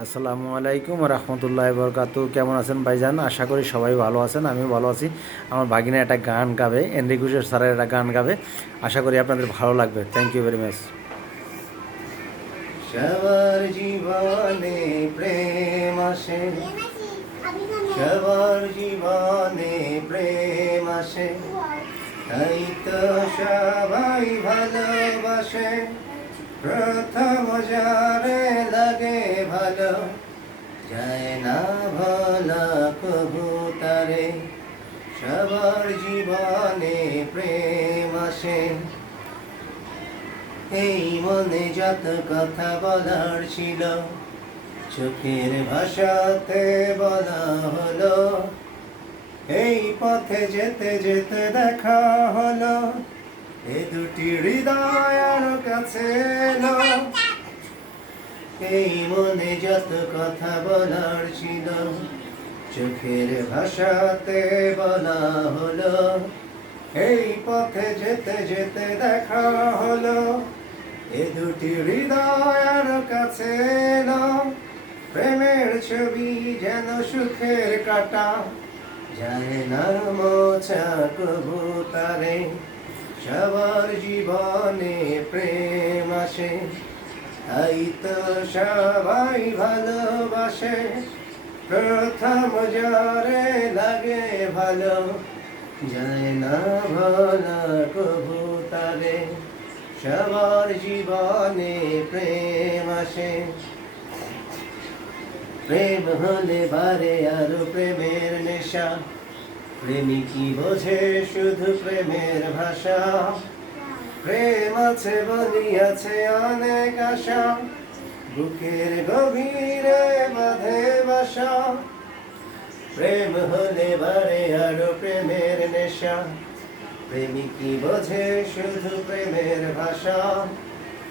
আসসালামু আলাইকুম রহমতুল্লাহ বরকাতু। কেমন আছেন ভাইজান? আশা করি সবাই ভালো আছেন, আমিও ভালো আছি। আমার ভাগিনা একটা গান গাবে, এনরিক স্যারের একটা গান গাবে, আশা করি আপনাদের ভালো লাগবে। Thank you very much. সবার জীবনে প্রেম আসে, সবার জীবনে প্রেম আসে, তাই তো সবাই ভালোবাসে। প্রথম যারে লাগে ভালো, যায় না ভালো কবু তারে। সবার জীবনে প্রেম আসে। এই মনে যত কথা বলার ছিল, চোখের ভাষাতে বলা হলো। এই পথে যেতে যেতে দেখা হলো, এ দুটি হৃদয় আর কাছে এলো। এই মনে যত কথা বলার ছিল, চোখের ভাষাতে বলা হলো। এই পথে যেতে যেতে দেখা হলো, এ দুটি হৃদয় আর কাছে এলো। প্রেমের ছবি যেন সুখের কাটা, যায় না মোছা কবু তারে। সবার জীবনে প্রেম আসে, তাই তো সবাই ভালোবাসে। প্রথম যারে লাগে ভালো, যায় না ভোলা কবু তারে। সবার জীবনে প্রেম আসে। প্রেম হলে বারে আরো প্রেমের নেশা, প্রেমিকই বোঝে শুধু প্রেমের ভাষা। প্রেম আছে বলিয়াছে অনেক আশা, বুকের গভীরে বাঁধে বাসা। প্রেম হলে বারে আরো প্রেমের নেশা, প্রেমিকই বোঝে শুধু প্রেমের ভাষা।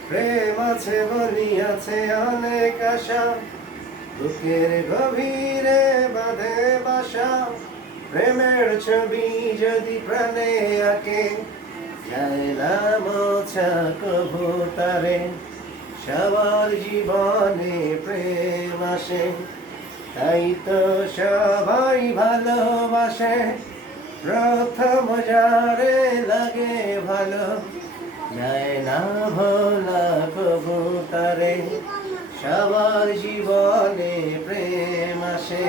প্রেম আছে বলিয়াছে অনেক আশা, বুকের গভীরে বাঁধে বাসা। প্রেমের ছবি যদি প্রাণে আঁকে, যায় না মোছা কবু তারে। সবার জীবনে প্রেম আসে, তাই তো সবাই ভালোবাসে। প্রথম যারে লাগে ভালো, যায় না ভোলা কবু তারে। সবার জীবনে প্রেম আসে।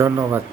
ধন্যবাদ।